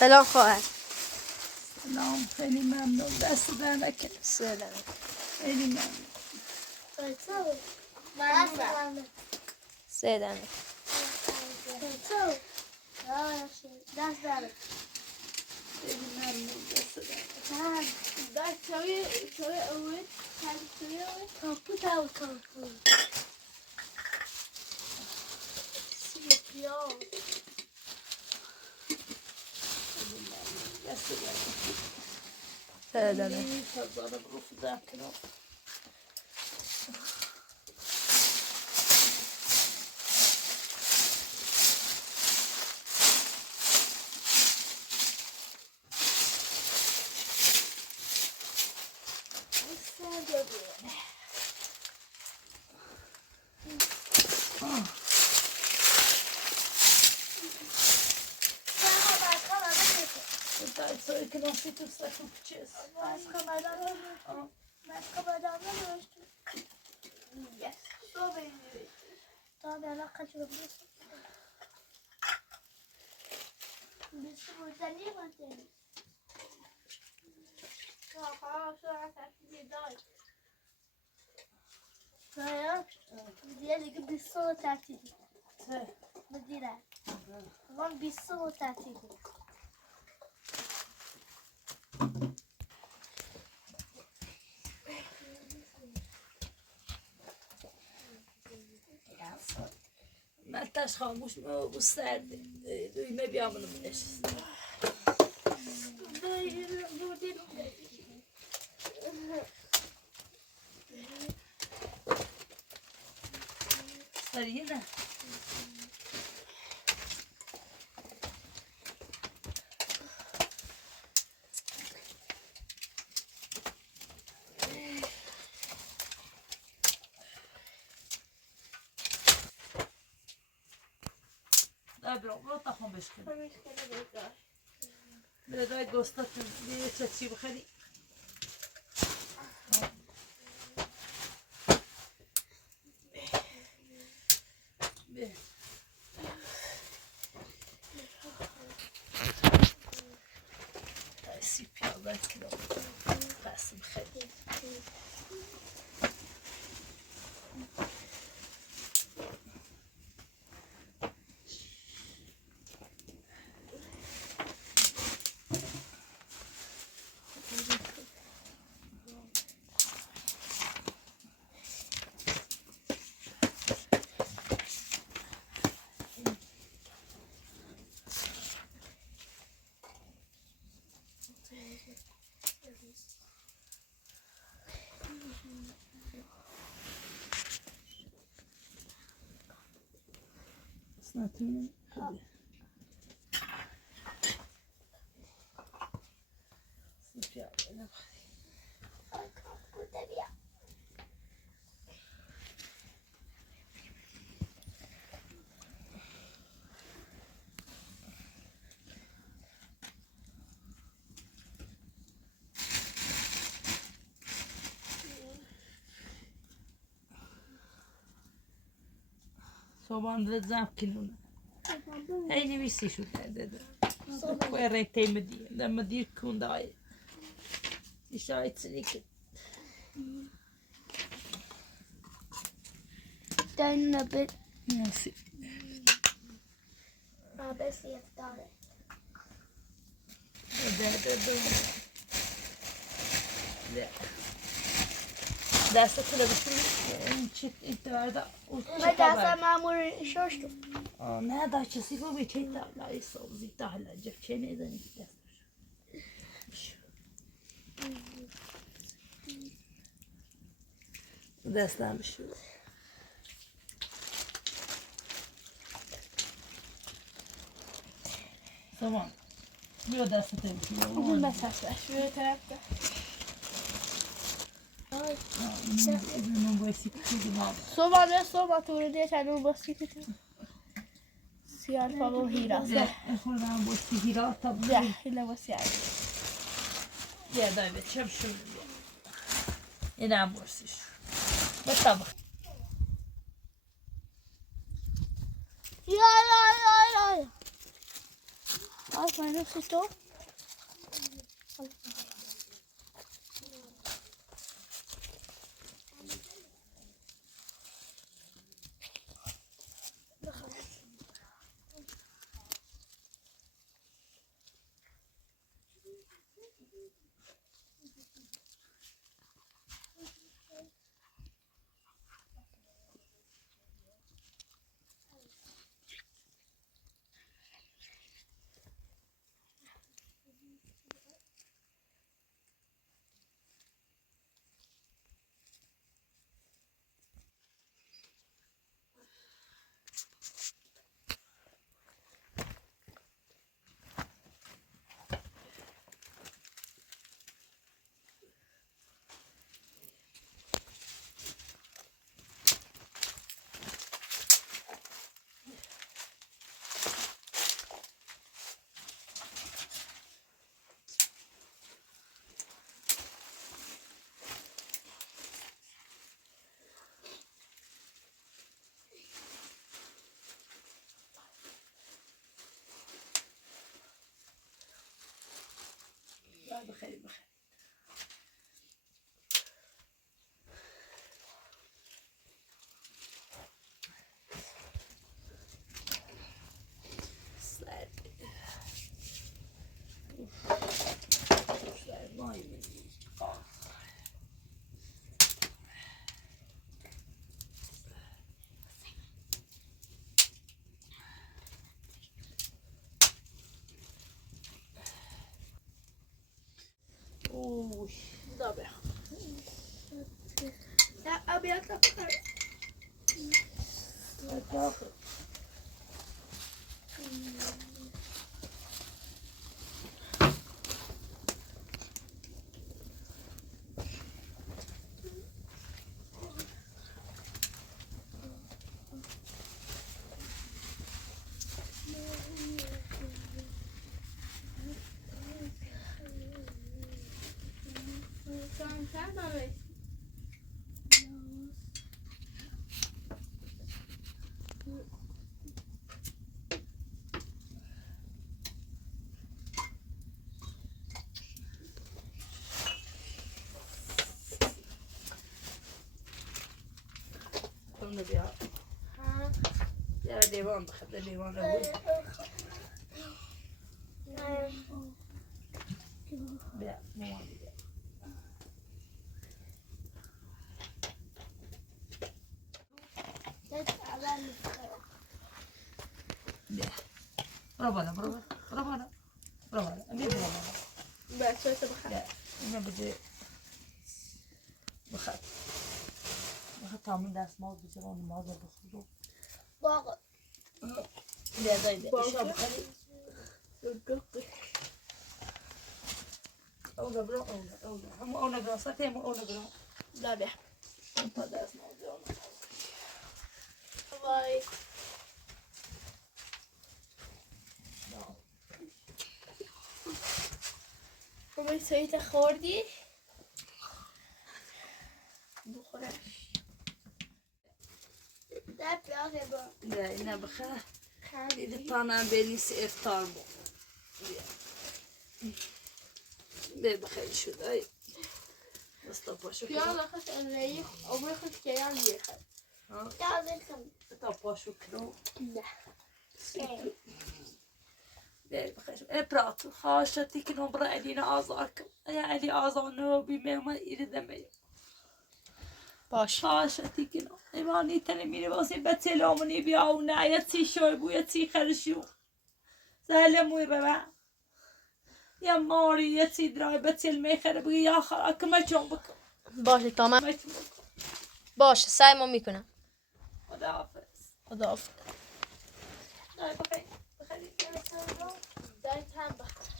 سلام خواهر. سلام، خیلی ممنون. دست در نکنه. سلام. خیلی ممنون. سلام. دست داره. خیلی ممنون. دست در دست شوی اول شوی کاپو کاپو. سیپیا. دست در سلام. تازه رو فضا کنم. Daj, que não fica o saco de tio. Mas camarada, mas camarada não. Yes. Tô bem. Tô bem lá com a tua bolsa. Bicho, você nem mantém. Calma, só a de dois. Olha, dia de bicho tá aqui. Me dirá. Vamos bicho tá aqui. من تاش خاموش بسترد دوی می بیامونم بنشست سریع نه برو تخم بشکن برای گوستاتون یه چی بخری سیب پیازت کنم قسم خیلی Snatını hadi. Sıcak öyle bak. Burada bir ya. Sobandı zam kilonu. Aynı bir şey şu dedi. Koyarım temizliği. Ama diyor kundayı. İşaretini ki. Then a bit. Nasıl? Best see if that. Derste kılabilirsin. Çift ihtivarda. ما دستم معمول شوشتو. نه داشته سی رو بیچه لای سوزی تا حالا جب چه نیدنی دستم بشو tamam بیا دستت بشو اون بس هست بیا طرف ده. اینو باید چیزی ما صبح تو رو دیگه چنون باسی که تو سیار پاگو هیرا خودم باید هیرا تا بیا هیلا باسی هر بیا دای به چم شو اینم برسیش بطبخ یا عارف ما نفس تو بخير بخير. اوه Dobra. A Beata tá قمنا بها. يا ديوان بخذ ديوان أول. لا مو عندي. برافو برافو برافو برافو أمي برافو. بس شو تبغى؟ لا أنا بدي بخذ طعم داس موز بجرون موز بخذوه. باقي. لا ضيق شو بخلي. أولا برا أولا هم أولا برا ساتهم أولا برا. لا بيح. داس موز باي. Como سويت خوردی؟ بخورش. ده پیاده با. لا إنا بخير. إذا طانا بينيس إفطار بو. بي بخير شو داي. بس طبعا شو كده. پیاده خش الرئیس عمر خش کیان میخواد. پیاده خم. طبعا شو كده. نه. بي بخير. براتو خاشتي كنو برا أدينا آزاركم. يا أدي آزارنا بما إلى دمي. باش خاشتي كنو. إيماني تلميني بس بتسلموني بيعونا يتسي شربو يتسي خرشو. سلموي بابا. يا ماري يتسي دراي بتسلمي خربو يا خلاك ما جنبك. باشه تمام ما جنبك. باشه سعیمو میکنم. خداحافظ. خداحافظ. لا بخير بخير. ده هم بخ.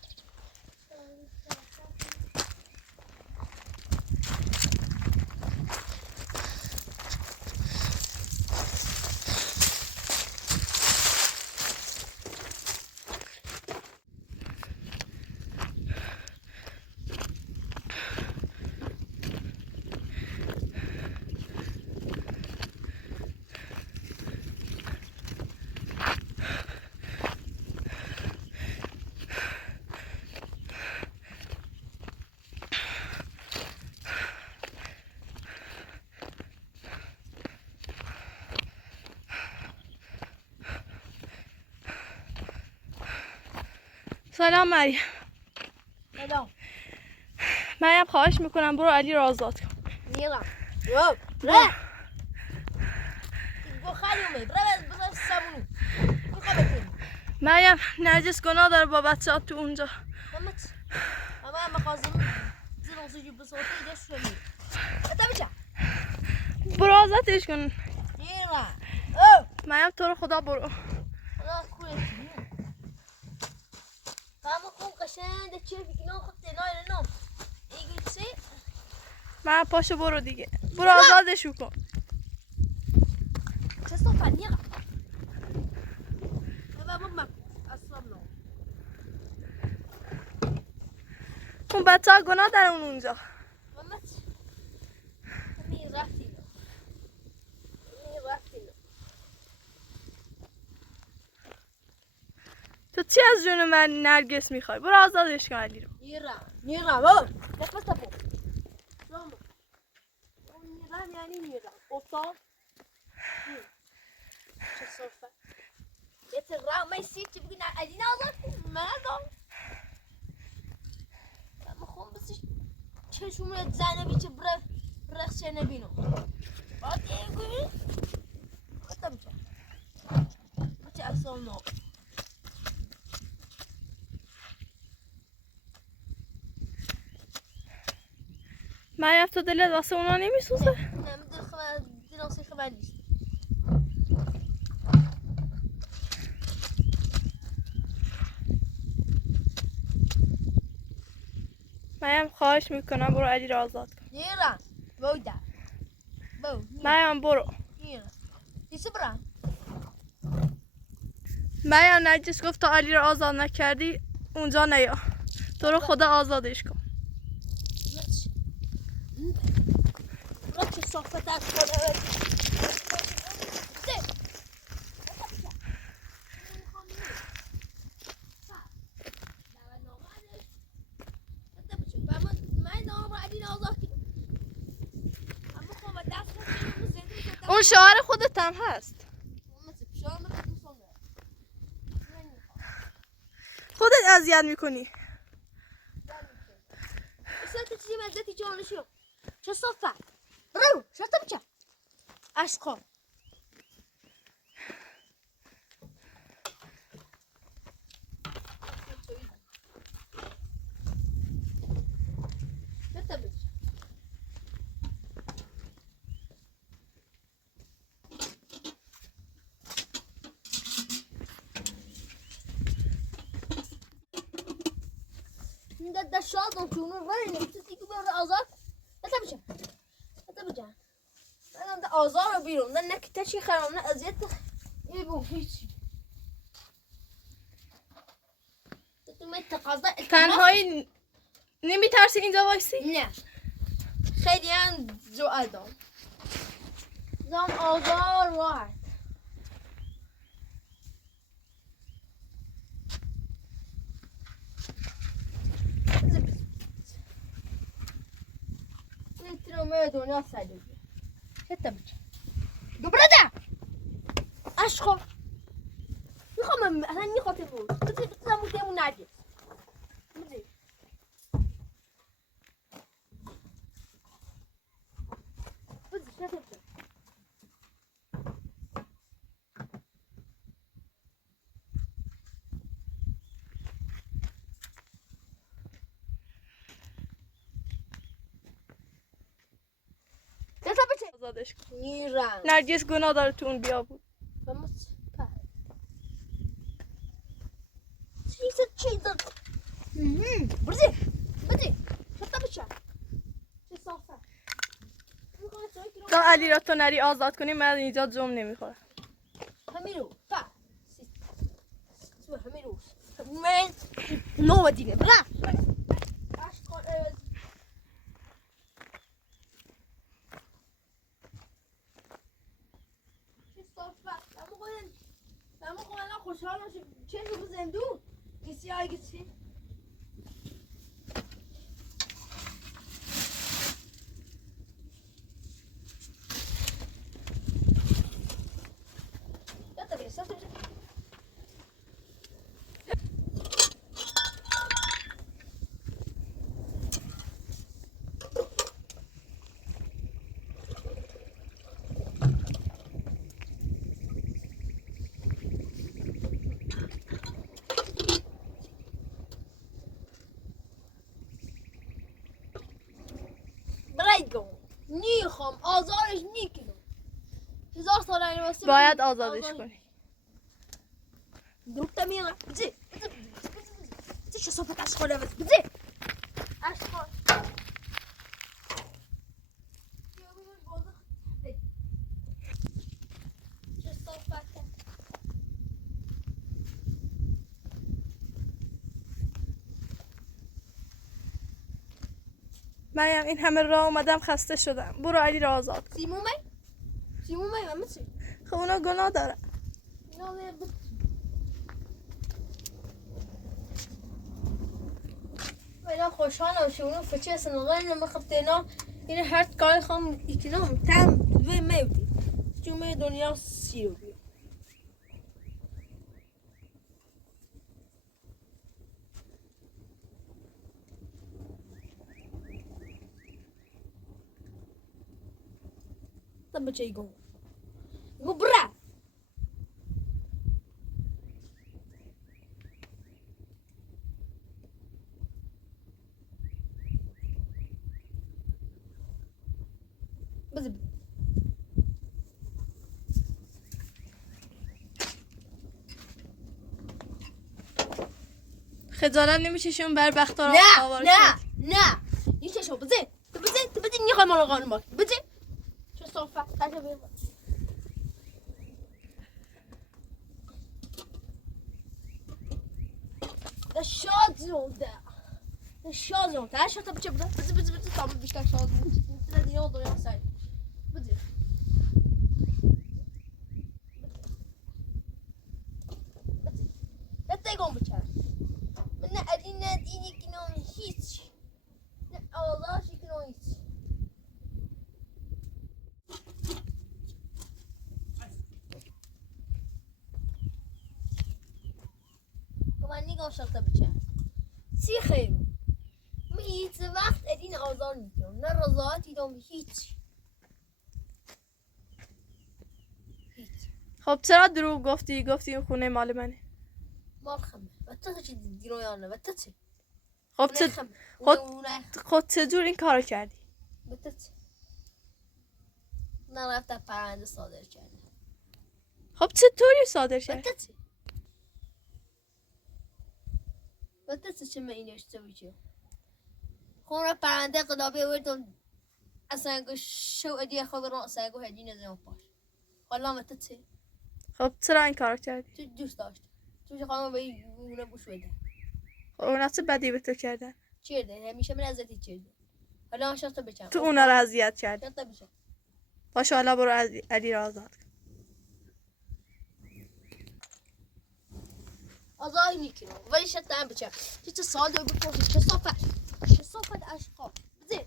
سلام مریم. سلام. مریم خواهش میکنم برو علی رو آزاد کن. میرم. رو. ره. بخاری اومد. برو سامونو. میخوام بکنم. مریم نرجس گناه داره با بچه ها تو اونجا. مامت. اما مخازم زیرا سوژی بساطی دست شدی. اتابچه. برو آزادش کن. میرم. او. مریم تو رو خدا برو. را کوله. فهم کن قشنگ ده چه فکر خود تنای نم. ایگل چه؟ مریم پاشو برو دیگه. برو آزادش کن. چه صفحه نیرم. ماما اصلا نم. اون بچه ها گناه داره اونجا. مامت. می رفتی. تو چی از جون من نرگس میخوای؟ برو آزادش کن علی رو. میرم او نفس تپو سلام میرم یعنی میرم افتاد چه صرفه اترام ما سیت بگین علی نازک مردم ما خون بسیش چشمون زنه بیچه برخشه نبینو بعد اینگوی خطا بچه بچه اصلا نو مریم تو دلت واسه اونا نمیسوزه؟ نه دل ناصر خبر نیست مریم خواهش میکنم برو علی رو آزاد کن. میرم بوده مریم برو. میرم دیسه برم مریم نرجس گفت تا علی رو آزاد نکردی اونجا نیا. تو رو خدا آزادش کن. چه صافت از خدا اون شعار خودت هم هست. خودت اذیت میکنی. چه صافت برو شرطه بچه عشقا شرطه بچه ده شاطر شونو وين تسيكو بير ازار لا بجا انا ده ازار بيرم ده انك تشي خرمنا ازيت يبو هيچ تو تقاضا تنهایی نمیترسی اینجا وایسی؟ نه خیلی هم جوال دام زم آزار راحت نترمه دنیا ساده شتا بچه دوباره ده عشقا میخوام اصلا میخواد بود بزنم بودمون نرگس بزنم شتا بچه آزادش کن. میرم نرگس گناه داره تو اون بیابون. چیز برزی شتا بچه چه صافه تا علی را تو نری آزاد کنی من اینجا جم نمیخوره. همینو تا همینو من نو دیگه بلا خوشحال باشه چه رو زندون کسی های کسی برای نیخوام آزارش نیکنم 1000 سال انیورسری باید آزادش کنی. دوتا میان بزی چه صحبت از خدا بزی اشخاص چه صحبت مریم این همه راه اومدم خسته شدم. برو علی را آزاد کن. سیمومه من چی؟ خب اونا گناه دارن. نه اینا خوشحال شونو فچه سنغال لما خفتنا این هر کاری خام ایکنام تام و میوتی جمعه دنیا سیرو بیا طب بچه يقول برا بس خجالت نمی‌کشی بر بخت را نه یکی شو بزن تو بزن نیخوای ما رو قانون باک بزن چه صحبت تاشه بیم ده شاد زونده هشتا تا بچه بزن تا بیشتر شاد زونده ده دیگه دنیا سعی بزن تگم بچه من نه دینی کنم هیچ نه الله کنم هیچ من نگاه شده بچه سی خیر من هیچ وقت ادین آزار میکنم نه رضایتی دام هیچ خب چرا دروغ گفتی این خونه مال منه؟ مال خمه و تو چی دیرویانه و تو چی خب خود چجور این کارو کردی؟ و تو چی نرفته پرنده صادر کرده خب چطوری صادر و شد؟ تو چی و تو چی من اینو اشته بیچه خون را پرنده قدابه وردم اصلا شو ادیه خود را اصلا هدی نزیم پاش حالا و تو چی خب چرا این کارو کردی؟ تو دوست داشت تو چه خانم به این گونه بوش بده خب اونا چه بدی به تو کردن؟ چیرده همیشه من ازتی چیرده حالا شاطر بچم تو اونا رو اذیت کردی. شاطر بچم باشه حالا برو علی را آزاد کن. آزای میکنم ولی شاطر بچم چه سال دو بپرسی چه صفت اشقا بزن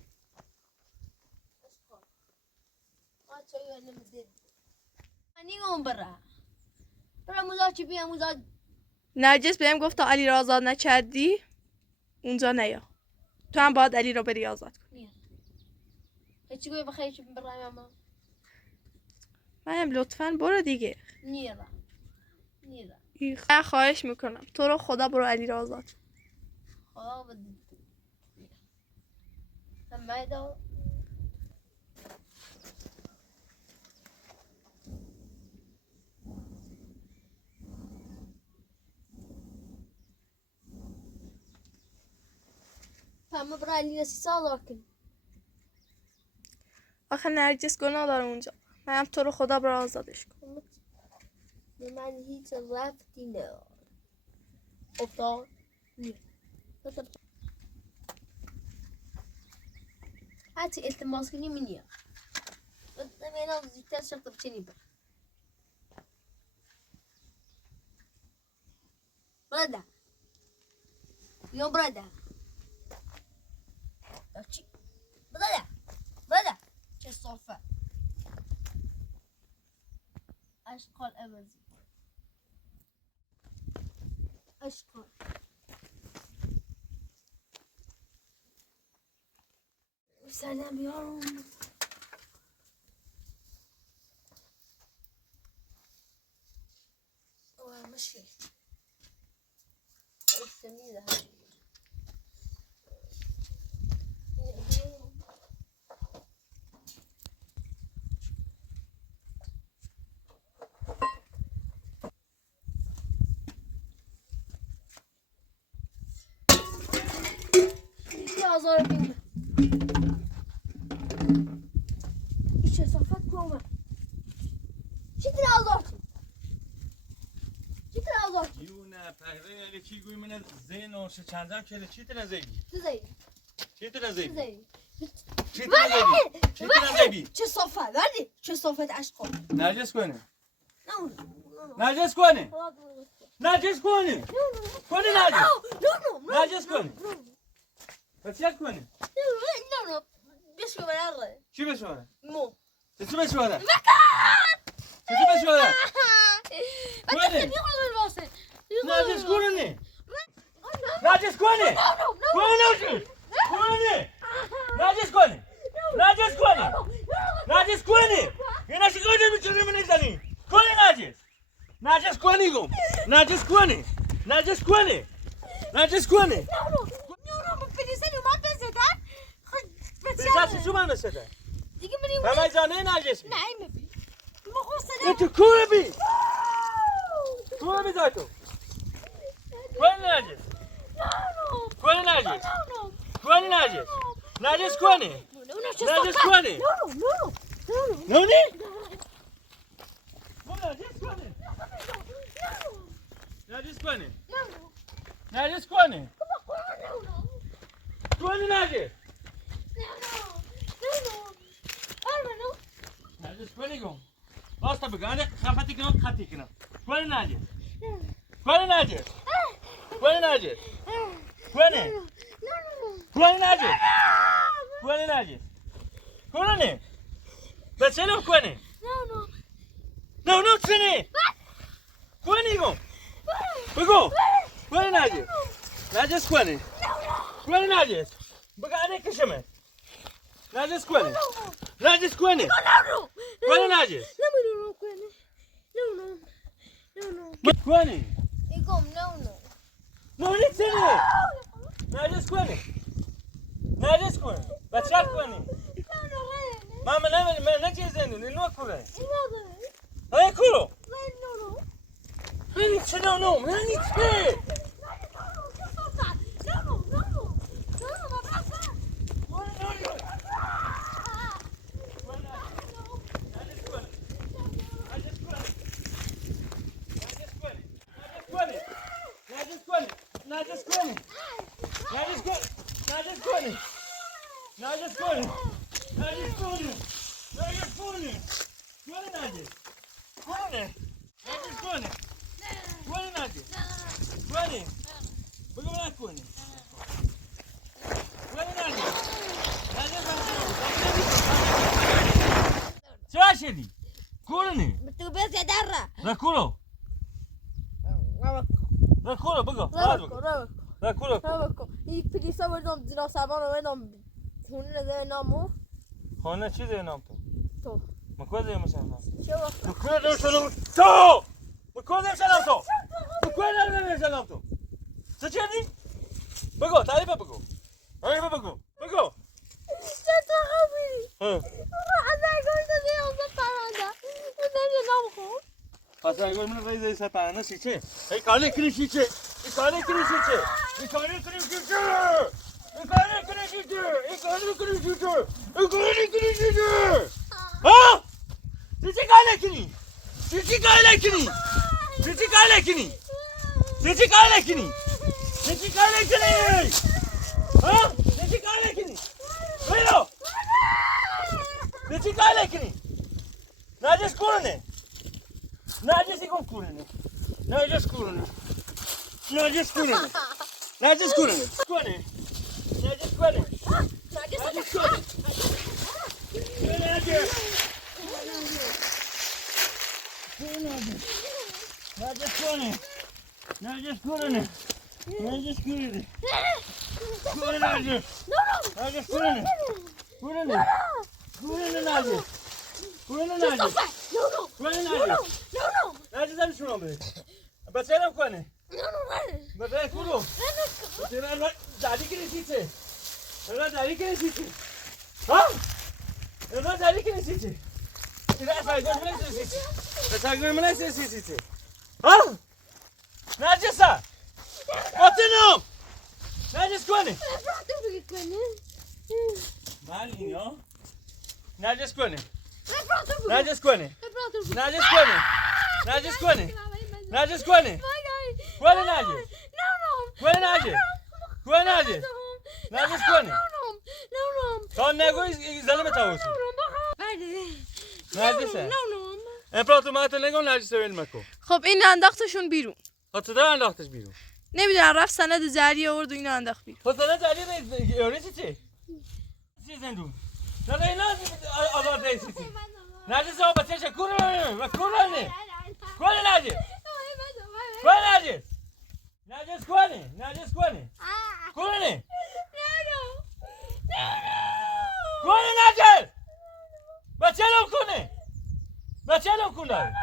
اشقا چه نمیده من نیگم برا موزا چی بیا موزا نرجس بهم گفت تا علی را آزاد نکردی اونجا نیا. تو هم باید علی را بری آزاد کن. نیا هیچی گوی بخیر چی برای ماما مریم لطفاً برو دیگه. نیرا من خواهش میکنم تو رو خدا برو علی را آزاد کن. خدا بده هم باید فهم برای علی رسی سال کن آخه نرجس گناه داره اونجا. من تو رو خدا برو آزادش کن. من هیچ رفتی نه افتاد نیست حتی التماس کنی منیه من زیادتر شرط بچنی بر برده یوم برده چی برده چه صافه اشقال امازی اشقال سلام یارم ماشي جميلة آزار بینه چه صفت کومه چی تر آزار چی تر آزار یونه پهره یعنی چی گوی من زین و چندم که چی تر نزدی زی چی تر نزدی زی چی تر نزدی چی تر نزدی چه صفت وردی چه صفت عشقا نرجس کنه نه نرجس کنه نرجس کنه کنه نرجس نرجس کنه بسیار کنه نه بشو براره چی بشوره مو چی بشوره چی بشوره کنه نرجس کنه نرجس کنه کنه نرجس کنه نرجس کنه نرجس کنه یه نشی کنه میتونی من نزنی کنه نرجس نرجس کنه گم نرجس کنه نرجس کنه نرجس کنه بسیار شو من بسیده دیگه بریم همه زانه نرجس نه میبین این تو کوره بی کوره بی دای تو کنه نرجس کنه نرجس کنه نرجس نرجس کنه نرجس کنه نونی نرجس کنه نرجس کنه نرجس کنه کنه نرجس نرجس کنه گم راستا بگم خفتی کنم خطی کنم کنه نرجس کنه نرجس کنه نرجس کنه کنه نرجس کنه نرجس کنه بچه نم کنه نه چنه کنه گم بگو کنه نرجس نرجس کنه کنه نرجس بگم کشمه نرجس کنه نرجس کنه کنه نرجس کنه ایگم نه نونی چنه نرجس کنه نرجس کنه بچه کنه من نه چیز زندون نو کوره های کورو من چه نو من چه نرجس کنه نرجس کنه نرجس کنه نرجس کنه نرجس کنه نرجس کنه کنه نرجس کنه نرجس کنه کنه نرجس کنه بگو من کنه کنه نرجس چه شدی کنه تو بس دره رکورو رکورو بگو رکورو این پلیسا بردم جناسبان رو بردم خونه نده نامو خانه چی ده نام تو مکوزه مثلا چه وقت مکوزه مثلا تو مکوزه مثلا تو مکوزه مثلا تو چه چی بگو تعریف بگو تعریف بگو بگو چه تو خوبی ها از اگه تو دیگه پرنده نمیشه نام خوب پس اگر من رئیس پرنده چی ای کاله کریشی چه ای کاله کریشی چه ای کاله کریشی چه ای کاله کریشی چه ای کاله کریشی چه ای کاله کریشی چه ها چی کاله کنی چی کاله کنی چی کاله کنی چی کاله کنی چی کاله کنی ها چی کاله کنی بيرو چی کاله کنی نجس کنه نجسی کن کنه نجس کنه نجس کنه نجس کنه کنه نجس کنه نجس کنه نجس کنه نجس کنه نجس کنه کنه نجس نجس کنه کنه کنه نجس کنه نجس کنه نجس نجس هم شونم بده بچه هم کنه بده کلو تیرا دادی کی نیستی تیرا دادی کی نیستی ها تیرا دادی کی نیستی تیرا سایگون من نیستی سایگون من نیستی ها نجسا قاتنم نجس کنه افراد بکنه مالین یا نجس کنه افراد نجس کنه افراد نجس کنه نجس کنه نجس کنه کنه نجس کنه نجس کنه نجس نجس کنه تا نگوی زنه بتاوسی نجسه امپراتور ماتو نگو نجسه ویل مکو خب این انداختشون بیرون. حتی در انداختش بیرون نمیدونم رفت سند زری آورد و اینو انداخت بیرون. حتی در یوریسی چی؟ چی زندون؟ نه اینا آزاد نیستی نجسه ها بچهشه کورانه و کورانه کنه نجس کنه نجس نجس کنه نجس کنه کنه کنه نجس بچه لو کنه بچه لو کنه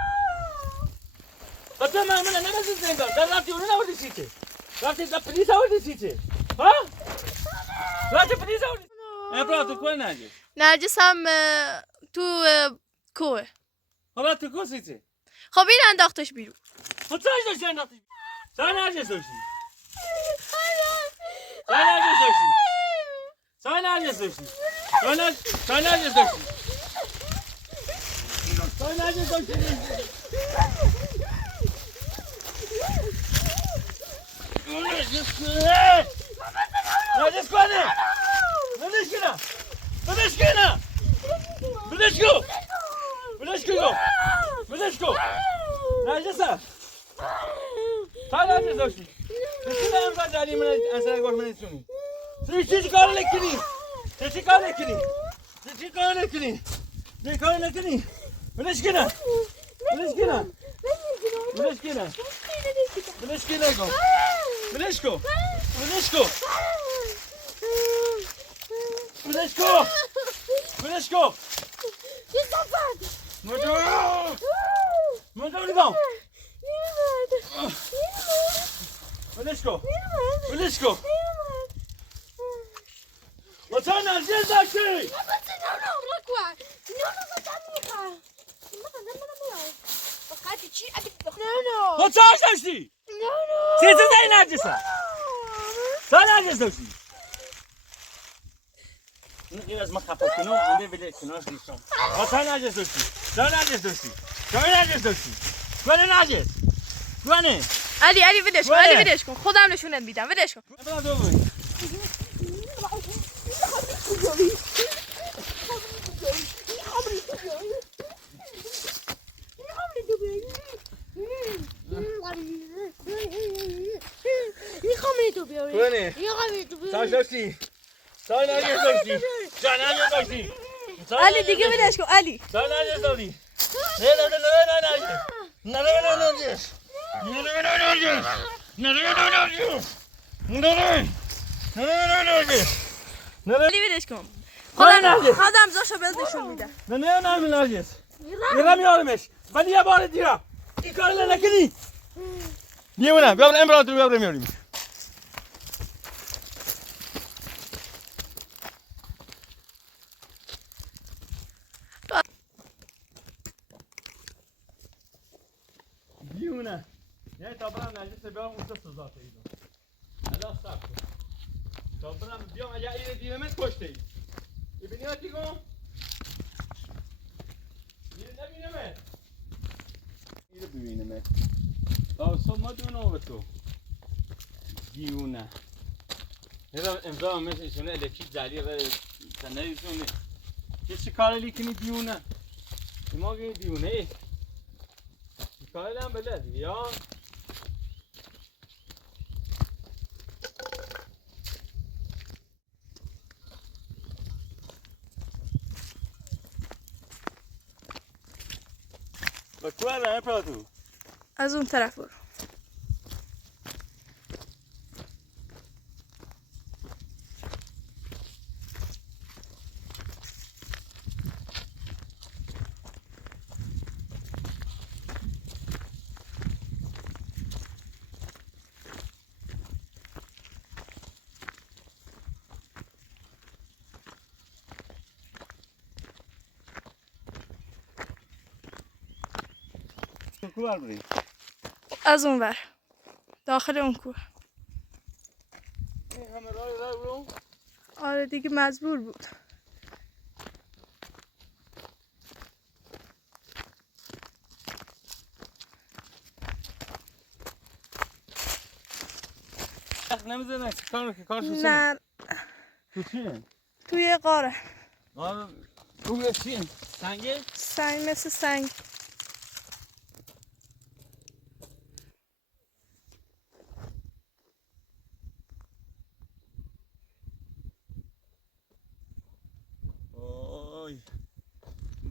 بچه من نمیزید زندان در رفتی اونو نوردی سیچه رفتی در پلیس آوردی سیچه ها؟ رفتی پلیس آوردی امپراتور کنه نجس نرجس هم تو کوه. حالا تو کو سیچه خب این انداختش بیرون. خود سایش داشتی انداختی سای نجس داشتی سای نجس داشتی سای نجس داشتی سای نجس داشتی سای نجس داشتی نجس کنه بدش کنه بدش کنه بدش کو بدش کو بدش کو نجسه سای نجس داشتی چی دارم زد جانی من اصلا گوش من نیستونی چی کار نکنی چی کار نکنی چی کار نکنی چی کار نکنی بدش کنه بدش کنه بدش کنه بدش کنه گو بدش کو بدش کو بدش کو بدش کو مدو لیوان بدش کو بدش کو وطن عزیز داشتی وطن داشتی چیزی داری نجسه سال نجس داشتی این از ما خفت کنم اینده بده کناش دیشم وطن نجس داشتی سال نجس داشتی سال نجس داشتی کنه نجس کنه علی ولش کن علی ولش کن خودم نشونت میدم ولش کن. کنه سال داشتی سال نجس داشتی سال نجس داشتی علی دیگه ولش کن علی. سال نجس داشتی علی ولش کن خودم زاشو بهت نشون میدم. نه نجس یه میارمش ولی یه بار دیگه این کارو نکنی میمونم بیا امپراتور بیا میاریم میمونم یعنی تا برم نجس بیام اونجا سزا پیدا الان صبر کن تا برم بیام اگه اینو دیرمت کشته ای ببینی ها تیگو اینو نبینمت اینو ببینمت تا ما دونو به تو دیونه هذا امضاء مثل شنو الكتريك زعليه غير سنه شنو چه کاری لیکنی دیونه ما گه دیونه کاری هم بلد یا با کار امپراتور از اون طرف برو. کوه بریم از اون ور داخل اون کوه. همه برو. آره دیگه مجبور بود. نمیزنه کارشو نه تو چیه؟ توی قاره تو چیه؟ سنگه؟ سنگ مثل سنگ. وای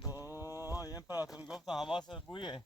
وای امپراتور گفتم حواست بویه.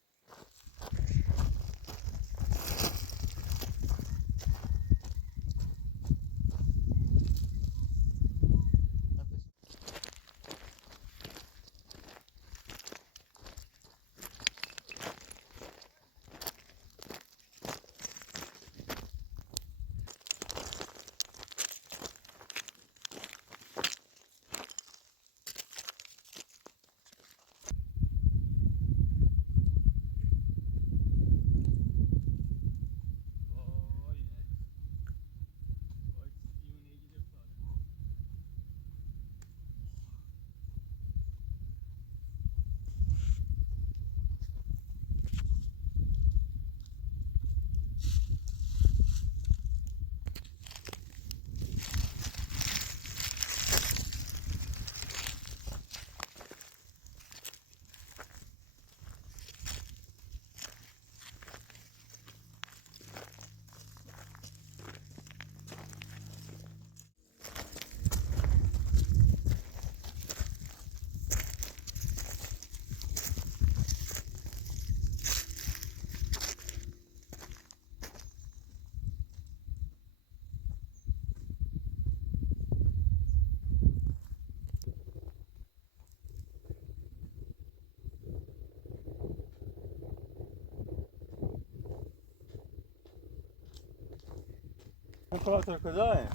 امپراتور کجاه؟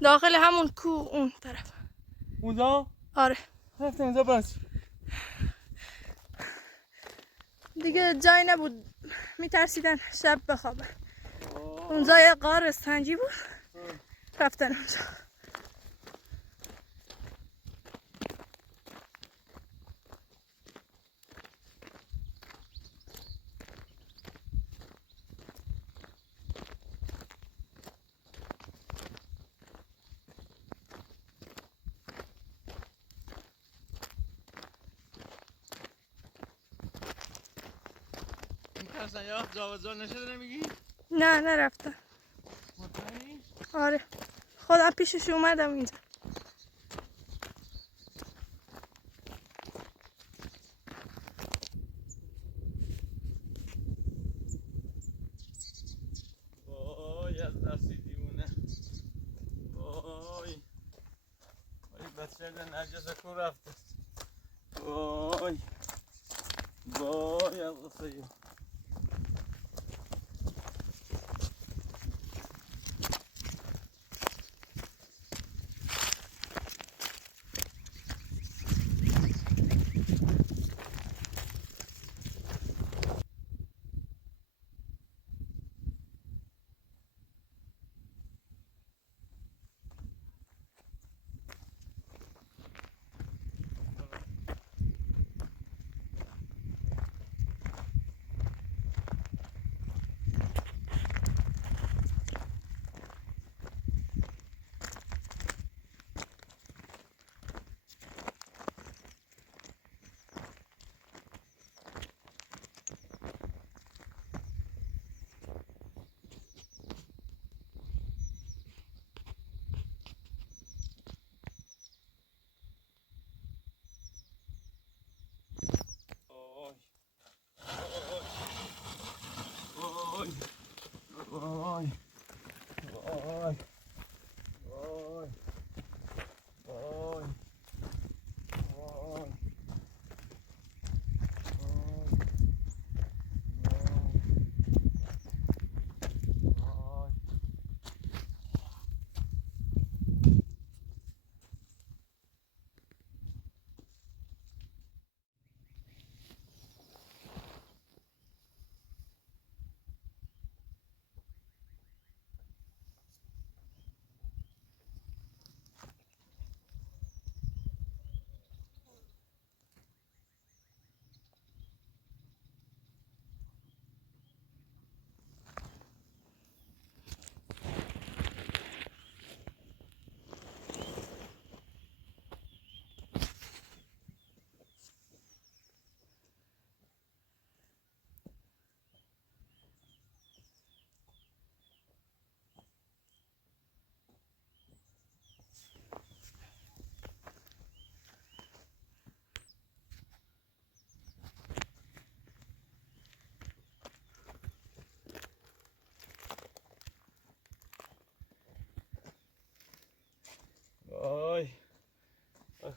داخل همون کو اون طرف. اونجا؟ آره رفتم اونجا بس. دیگه جایی نبود، میترسیدن شب بخوابن. اونجا یه غار سنجی بود، رفتن اونجا. میترسن یا جا نشده نمیگی؟ نه نرفتن. مطمئنی؟ آره خودم پیشش اومدم اینجا. وای از دستی دیونه. وای وای بچه ده نرجس کو رفته. وای وای از قصه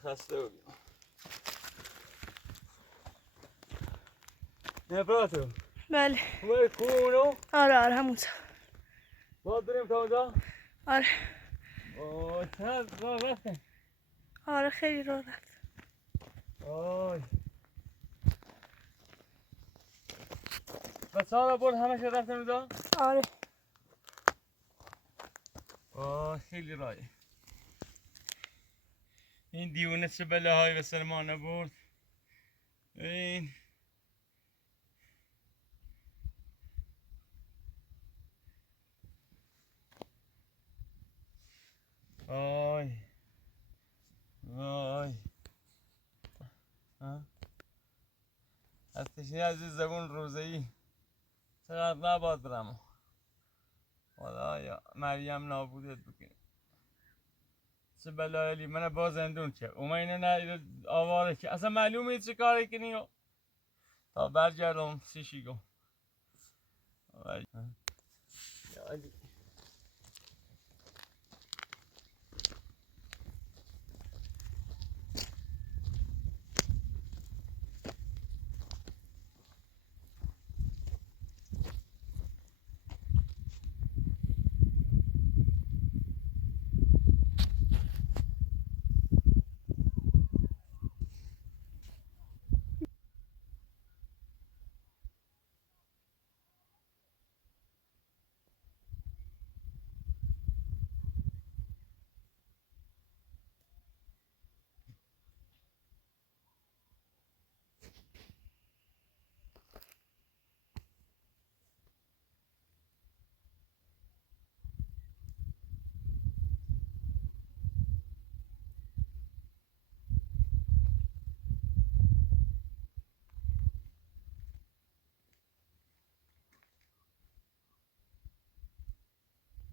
خسته بودیم. نفراتو بله اومد کونو آره همونجا باید بریم تا اونجا. آره چقدر راه رفتیم. آره خیلی راه رفت آی بچه ها را برد همه شد رفتیم اونجا. آره خیلی راهی. این دیونه چه بلاهایی به سر ما نبرد. این آی وای هستشی از این زبون روزهی چقدر نباد برم. خدایا مریم نابودت بکنه. چه بلایلی من با زندون که اومه اینه نه آواره که اصلا معلومه چه کاری کنی تا برگردم سیشی گم.